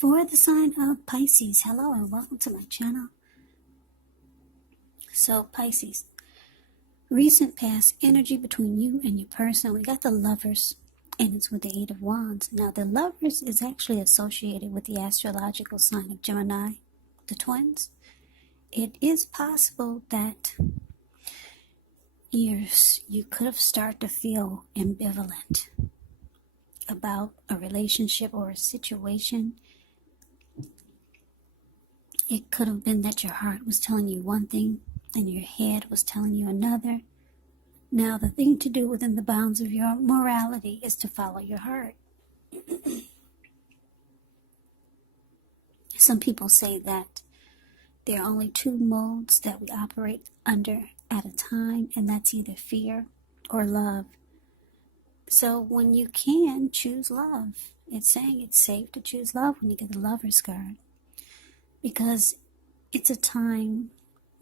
For the sign of Pisces, hello and welcome to my channel. So Pisces, recent past energy between you and your person. We got the Lovers, and it's with the Eight of Wands. Now the Lovers is actually associated with the astrological sign of Gemini, the twins. It is possible that you could have started to feel ambivalent about a relationship or a situation. It could have been that your heart was telling you one thing and your head was telling you another. Now, the thing to do within the bounds of your morality is to follow your heart. Some people say that there are only two modes that we operate under at a time, and that's either fear or love. So when you can, choose love. It's saying it's safe to choose love when you get the Lover's card, because it's a time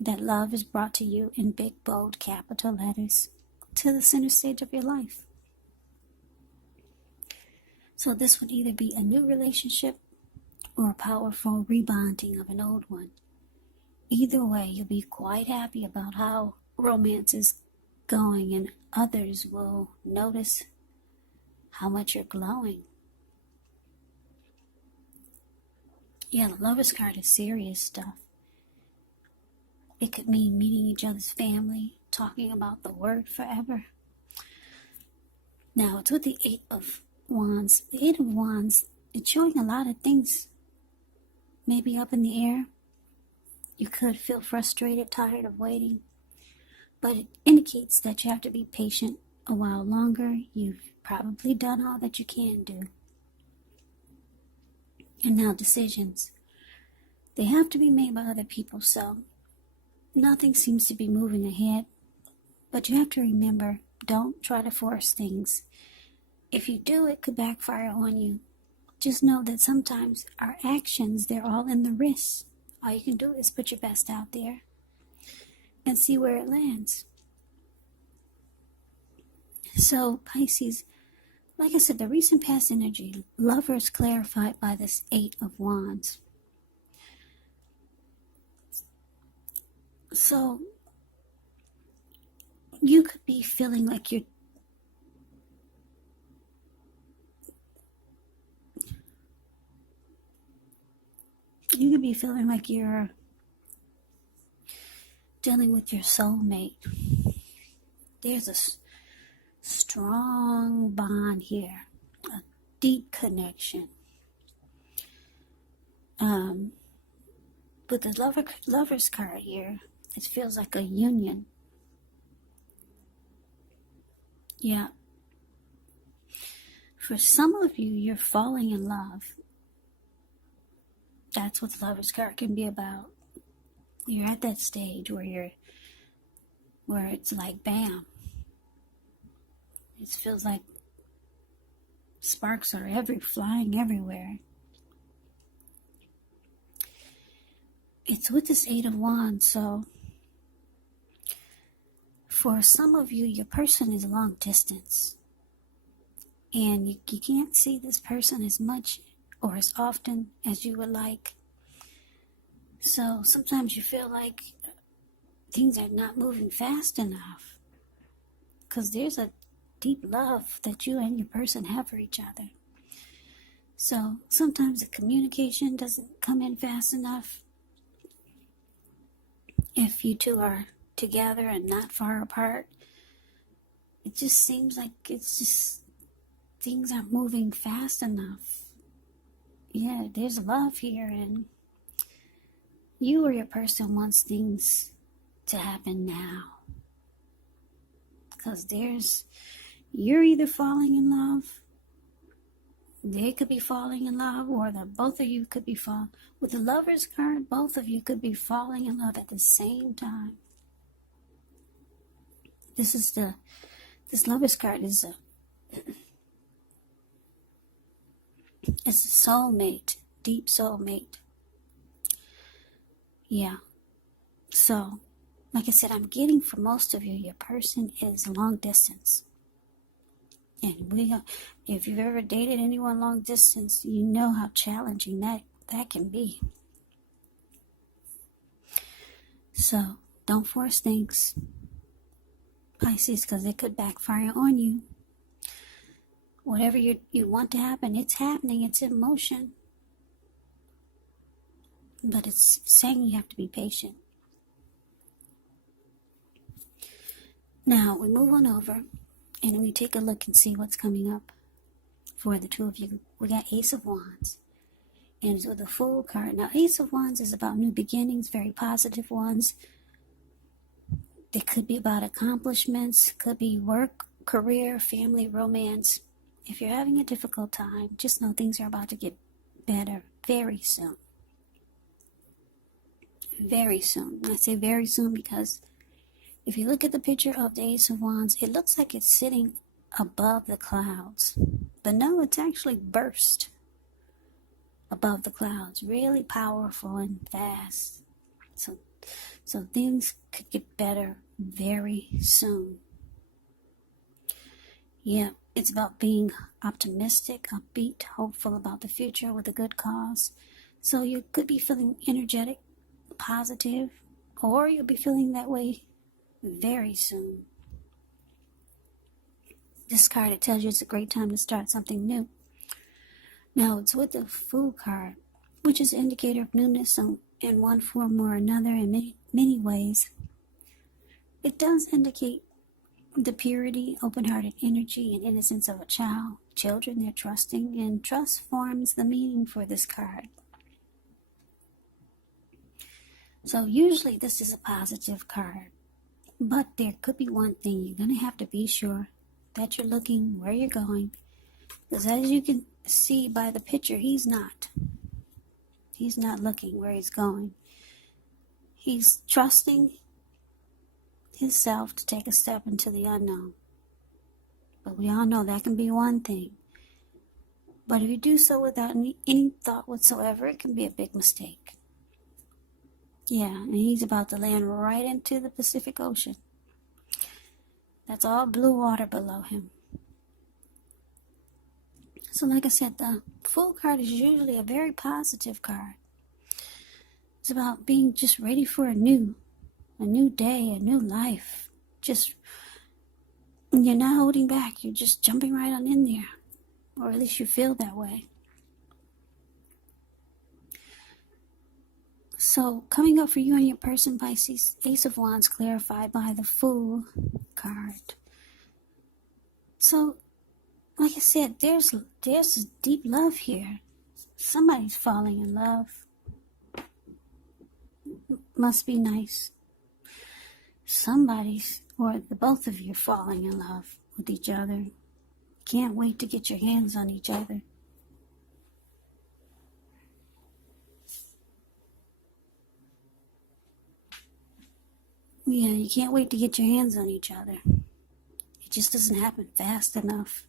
that love is brought to you in big, bold, capital letters to the center stage of your life. So this would either be a new relationship or a powerful rebonding of an old one. Either way, you'll be quite happy about how romance is going, and others will notice how much you're glowing. Yeah, the Lover's card is serious stuff. It could mean meeting each other's family, talking about the word forever. Now, it's with the Eight of Wands. The Eight of Wands, it's showing a lot of things maybe up in the air. You could feel frustrated, tired of waiting, but it indicates that you have to be patient a while longer. You've probably done all that you can do. And now decisions. They have to be made by other people, so nothing seems to be moving ahead. But you have to remember, don't try to force things. If you do, it could backfire on you. Just know that sometimes our actions, they're all in the wrists. All you can do is put your best out there and see where it lands. So Pisces, like I said, the recent past energy, Lovers clarified by this Eight of Wands. So you could be feeling like you're dealing with your soulmate. There's a strong bond here, a deep connection. With the Lover's card here, it feels like a union. Yeah. For some of you, you're falling in love. That's what the Lover's card can be about. You're at that stage where it's like bam. It feels like sparks are flying everywhere. It's with this Eight of Wands, so for some of you, your person is long distance. And you can't see this person as much or as often as you would like. So sometimes you feel like things are not moving fast enough, because there's a deep love that you and your person have for each other. So sometimes the communication doesn't come in fast enough. If you two are together and not far apart, it just seems like things aren't moving fast enough. Yeah, there's love here, and you or your person wants things to happen now. Because you're either falling in love, they could be falling in love, or both of you could be falling. With the Lover's card, both of you could be falling in love at the same time. This Lover's card is it's a soulmate, deep soulmate. Yeah. So, like I said, I'm getting for most of you, your person is long distance. And if you've ever dated anyone long distance, you know how challenging that can be. So don't force things, Pisces, because it could backfire on you. Whatever you want to happen, it's happening, it's in motion. But it's saying you have to be patient. Now, we move on over, and we take a look and see what's coming up for the two of you. We got Ace of Wands, and it's with a Fool card. Now, Ace of Wands is about new beginnings, very positive ones. They could be about accomplishments, could be work, career, family, romance. If you're having a difficult time, just know things are about to get better very soon. Very soon. I say very soon because if you look at the picture of the Ace of Wands, it looks like it's sitting above the clouds. But no, it's actually burst above the clouds. Really powerful and fast. So things could get better very soon. Yeah, it's about being optimistic, upbeat, hopeful about the future with a good cause. So you could be feeling energetic, positive, or you'll be feeling that way very soon. This card, it tells you it's a great time to start something new. Now, it's with the Fool card, which is an indicator of newness in one form or another in many ways. It does indicate the purity, open-hearted energy, and innocence of a child. Children, they're trusting, and trust forms the meaning for this card. So usually this is a positive card, but there could be one thing. You're going to have to be sure that you're looking where you're going, because as you can see by the picture, he's not looking where he's going. He's trusting himself to take a step into the unknown. But we all know that can be one thing. But if you do so without any thought whatsoever, it can be a big mistake. Yeah, and he's about to land right into the Pacific Ocean. That's all blue water below him. So like I said, the Fool card is usually a very positive card. It's about being just ready for a new day, a new life. Just, you're not holding back. You're just jumping right on in there. Or at least you feel that way. So, coming up for you and your person, Pisces, Ace of Wands clarified by the Fool card. So, like I said, there's deep love here. Somebody's falling in love. Must be nice. Somebody's, or the both of you, falling in love with each other. Can't wait to get your hands on each other. Yeah, you can't wait to get your hands on each other. It just doesn't happen fast enough.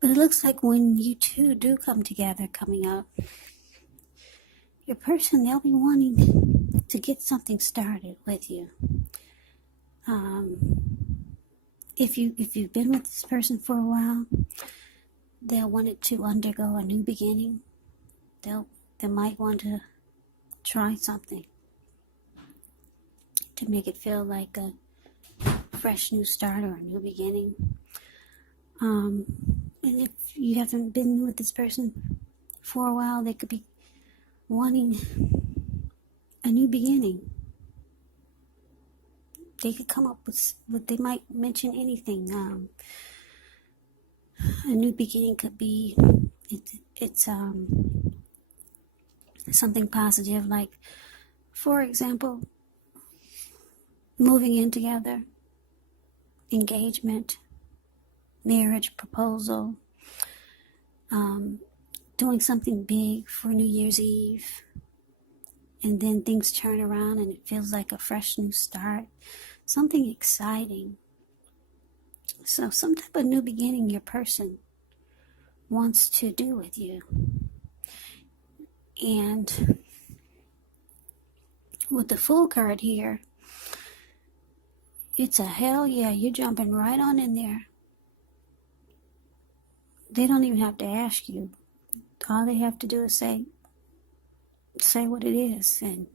But it looks like when you two do come together coming up, your person, they'll be wanting to get something started with you. If you've been with this person for a while, they'll want it to undergo a new beginning. They might want to try something to make it feel like a fresh new start or a new beginning. And if you haven't been with this person for a while, they could be wanting a new beginning. They could come up with they might mention anything. A new beginning could be it's something positive, like, for example, moving in together, engagement, marriage proposal, doing something big for New Year's Eve, and then things turn around and it feels like a fresh new start, something exciting. So some type of new beginning your person wants to do with you. And with the Fool card here, It's a hell yeah, you're jumping right on in there. They don't even have to ask you. All they have to do is say what it is, and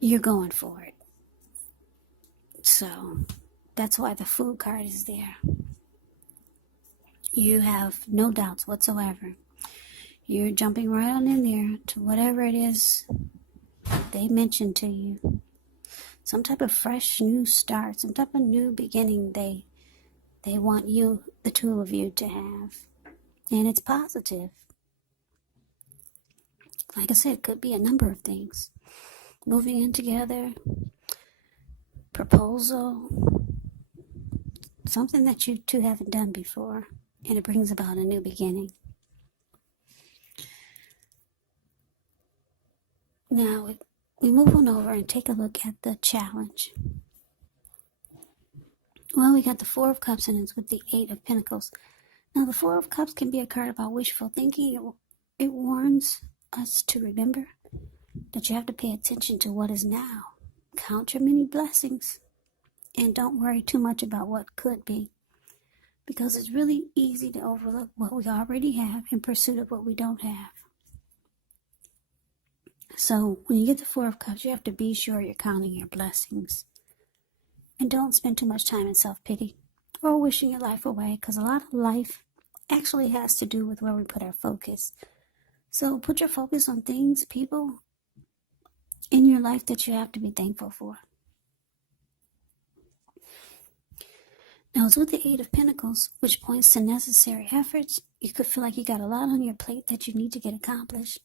you're going for it. So that's why the Fool card is there. You have no doubts whatsoever. You're jumping right on in there to whatever it is they mentioned to you. Some type of fresh new start, some type of new beginning they want you, the two of you, to have. And it's positive. Like I said, it could be a number of things. Moving in together, proposal, something that you two haven't done before, and it brings about a new beginning. Now, we move on over and take a look at the challenge. Well, we got the Four of Cups, and it's with the Eight of Pentacles. Now, the Four of Cups can be a card about wishful thinking. It warns us to remember that you have to pay attention to what is now. Count your many blessings, and don't worry too much about what could be, because it's really easy to overlook what we already have in pursuit of what we don't have. So when you get the Four of Cups, you have to be sure you're counting your blessings. And don't spend too much time in self-pity or wishing your life away, because a lot of life actually has to do with where we put our focus. So put your focus on things, people in your life that you have to be thankful for. Now, it's with the Eight of Pentacles, which points to necessary efforts. You could feel like you got a lot on your plate that you need to get accomplished.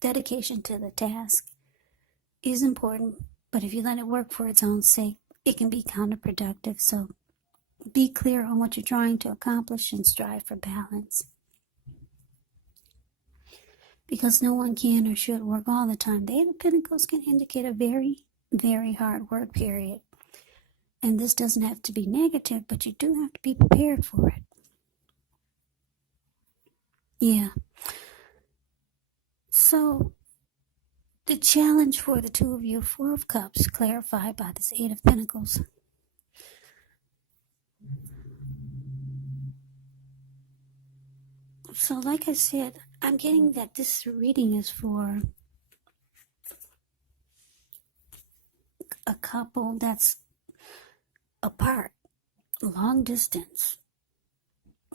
Dedication to the task is important, but if you let it work for its own sake, it can be counterproductive. So be clear on what you're trying to accomplish and strive for balance. Because no one can or should work all the time. The Eight of Pentacles can indicate a very, very hard work period. And this doesn't have to be negative, but you do have to be prepared for it. Yeah. So, the challenge for the two of you, Four of Cups, clarified by this Eight of Pentacles. So, like I said, I'm getting that this reading is for a couple that's apart, long distance,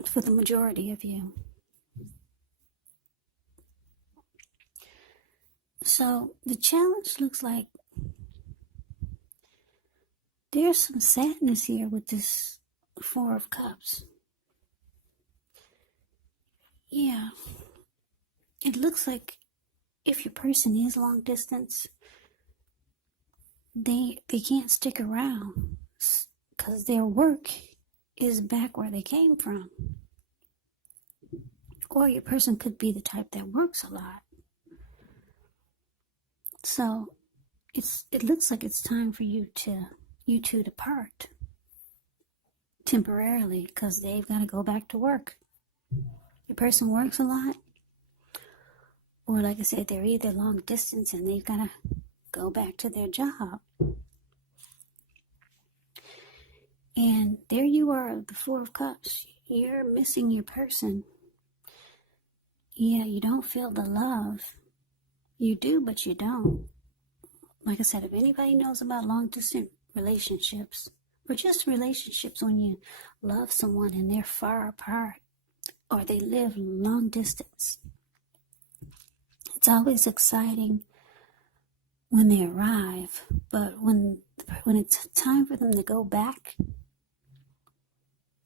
for the majority of you. So the challenge looks like there's some sadness here with this Four of Cups. Yeah, it looks like if your person is long distance, they can't stick around because their work is back where they came from. Or your person could be the type that works a lot. So it looks like it's time for you two to part temporarily, because they've got to go back to work. Your person works a lot, or like I said, they're either long distance and they've got to go back to their job. And there you are, the Four of Cups. You're missing your person. Yeah, you don't feel the love. You do, but you don't. Like I said, if anybody knows about long-distance relationships, or just relationships when you love someone and they're far apart, or they live long distance, it's always exciting when they arrive, but when it's time for them to go back,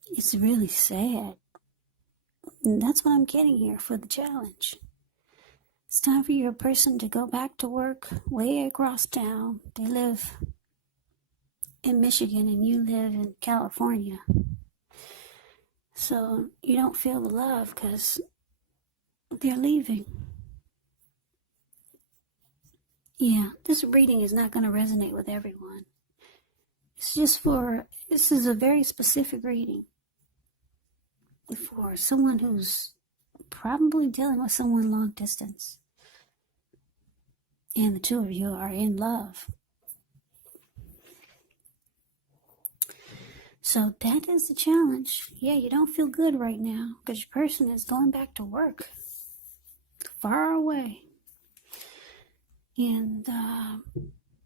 it's really sad. And that's what I'm getting here for the challenge. It's time for your person to go back to work way across town. They live in Michigan and you live in California. So you don't feel the love because they're leaving. Yeah, this reading is not going to resonate with everyone. This is a very specific reading for someone who's probably dealing with someone long distance. And the two of you are in love. So that is the challenge. Yeah, you don't feel good right now because your person is going back to work far away. And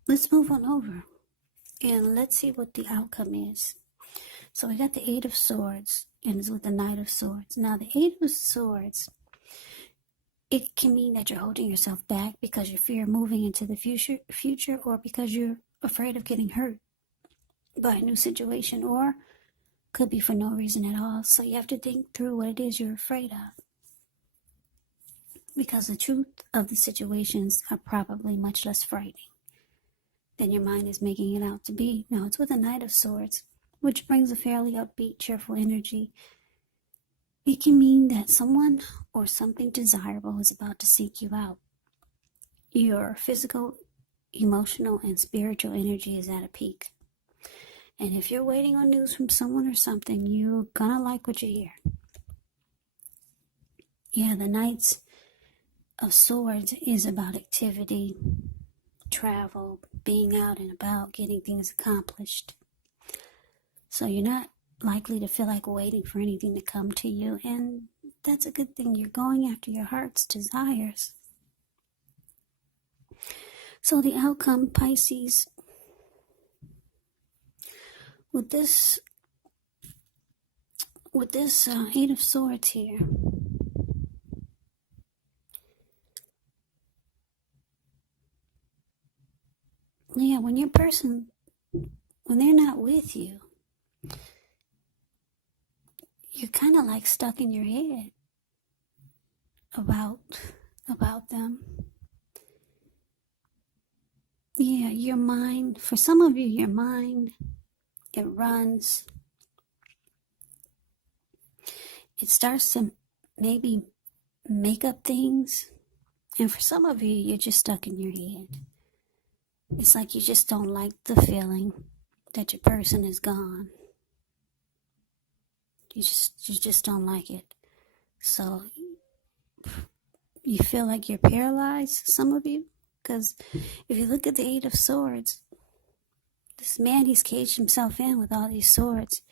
let's move on over and let's see what the outcome is. So we got the Eight of Swords and it's with the Knight of Swords. Now the Eight of Swords, it can mean that you're holding yourself back because you fear moving into the future, or because you're afraid of getting hurt by a new situation, or could be for no reason at all. So you have to think through what it is you're afraid of, because the truth of the situations are probably much less frightening than your mind is making it out to be. Now it's with a Knight of Swords, which brings a fairly upbeat, cheerful energy. It can mean that someone or something desirable is about to seek you out. Your physical, emotional, and spiritual energy is at a peak. And if you're waiting on news from someone or something, you're gonna like what you hear. Yeah, the Knight of Swords is about activity, travel, being out and about, getting things accomplished. So you're not likely to feel like waiting for anything to come to you, and that's a good thing. You're going after your heart's desires. So the outcome, Pisces, with this Eight of Swords here, yeah, when your person, when they're not with you, you're kind of like stuck in your head about them. Yeah, your mind, for some of you, your mind, it runs. It starts to maybe make up things. And for some of you, you're just stuck in your head. It's like you just don't like the feeling that your person is gone. You just don't like it. So you feel like you're paralyzed, some of you, because if you look at the Eight of Swords, this man, he's caged himself in with all these swords.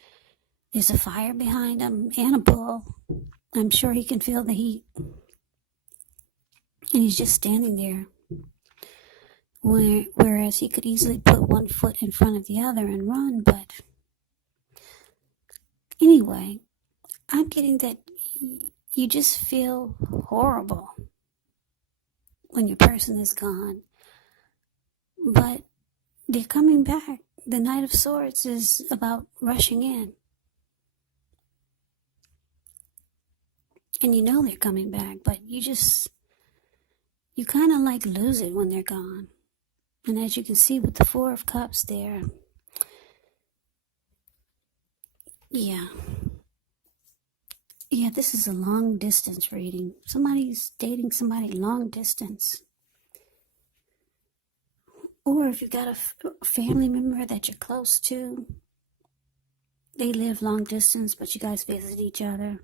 There's a fire behind him and a bull. I'm sure he can feel the heat. And he's just standing there. Whereas he could easily put one foot in front of the other and run. But anyway, I'm getting that you just feel horrible when your person is gone. But they're coming back. The Knight of Swords is about rushing in. And you know they're coming back, but you kind of like lose it when they're gone. And as you can see with the Four of Cups there, yeah, this is a long distance reading. Somebody's dating somebody long distance. Or if you've got a family member that you're close to, they live long distance, but you guys visit each other.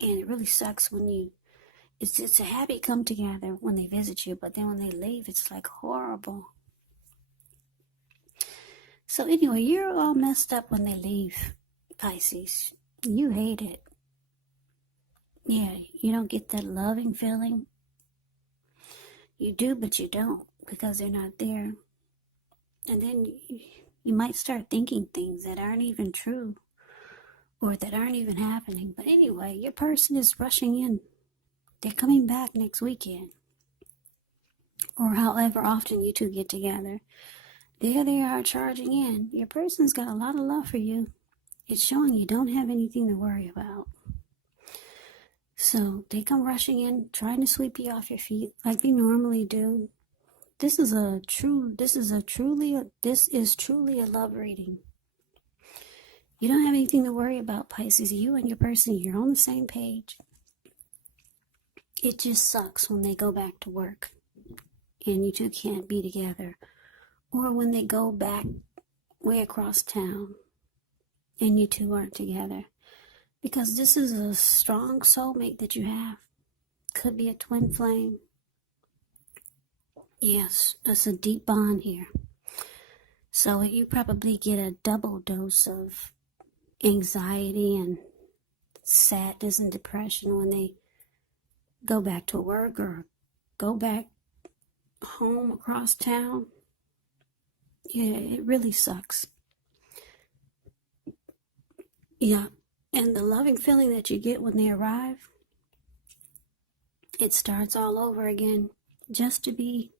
And it really sucks when it's a happy come together when they visit you, but then when they leave, it's like horrible. So anyway, you're all messed up when they leave, Pisces. You hate it. Yeah, you don't get that loving feeling. You do, but you don't, because they're not there. And then you might start thinking things that aren't even true, or that aren't even happening. But anyway, your person is rushing in. They're coming back next weekend, or however often you two get together. There they are charging in. Your person's got a lot of love for you. It's showing you don't have anything to worry about. So they come rushing in, trying to sweep you off your feet like they normally do. This is truly a love reading. You don't have anything to worry about, Pisces. You and your person, you're on the same page. It just sucks when they go back to work and you two can't be together. Or when they go back way across town and you two aren't together. Because this is a strong soulmate that you have. Could be a twin flame. Yes, it's a deep bond here. So you probably get a double dose of anxiety and sadness and depression when they go back to work or go back home across town. Yeah, it really sucks. Yeah, and the loving feeling that you get when they arrive, it starts all over again, just to be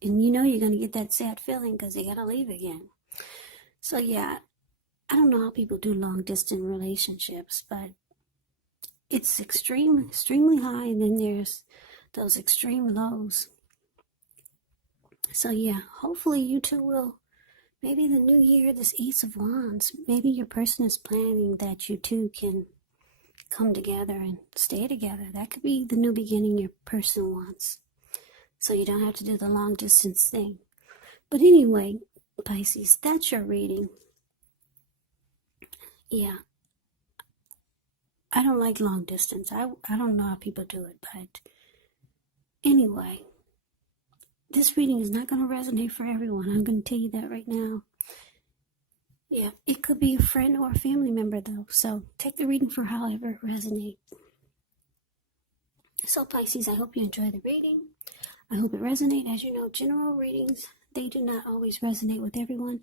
and you know you're going to get that sad feeling because they got to leave again. So yeah, I don't know how people do long distance relationships, but it's extremely high, and then there's those extreme lows. So yeah, hopefully you two will, maybe the new year, this Ace of Wands, maybe your person is planning that you two can come together and stay together. That could be the new beginning your person wants. So you don't have to do the long distance thing. But anyway, Pisces, that's your reading. Yeah. I don't like long distance. I don't know how people do it, but anyway, this reading is not going to resonate for everyone. I'm going to tell you that right now. Yeah, it could be a friend or a family member though, so take the reading for however it resonates. So Pisces, I hope you enjoy the reading. I hope it resonates. As you know, general readings, they do not always resonate with everyone.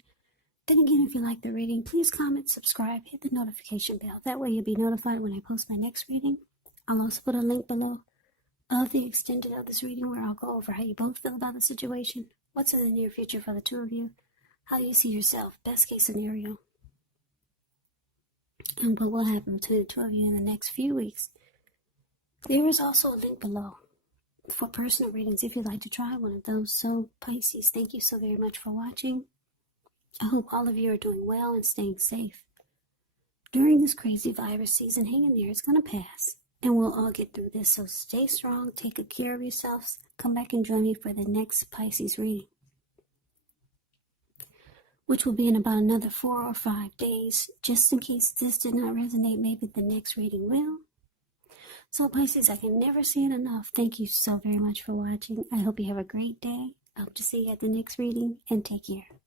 Then again, if you like the reading, please comment, subscribe, hit the notification bell. That way you'll be notified when I post my next reading. I'll also put a link below of the extended of this reading where I'll go over how you both feel about the situation, what's in the near future for the two of you, how you see yourself, best case scenario, and what will happen between the two of you in the next few weeks. There is also a link below for personal readings if you'd like to try one of those. So Pisces, thank you so very much for watching. I hope all of you are doing well and staying safe during this crazy virus season. Hang in there, it's going to pass, and we'll all get through this. So stay strong, take good care of yourselves. Come back and join me for the next Pisces reading, which will be in about another 4 or 5 days. Just in case this did not resonate, maybe the next reading will. So Pisces, I can never say it enough. Thank you so very much for watching. I hope you have a great day. I hope to see you at the next reading, and take care.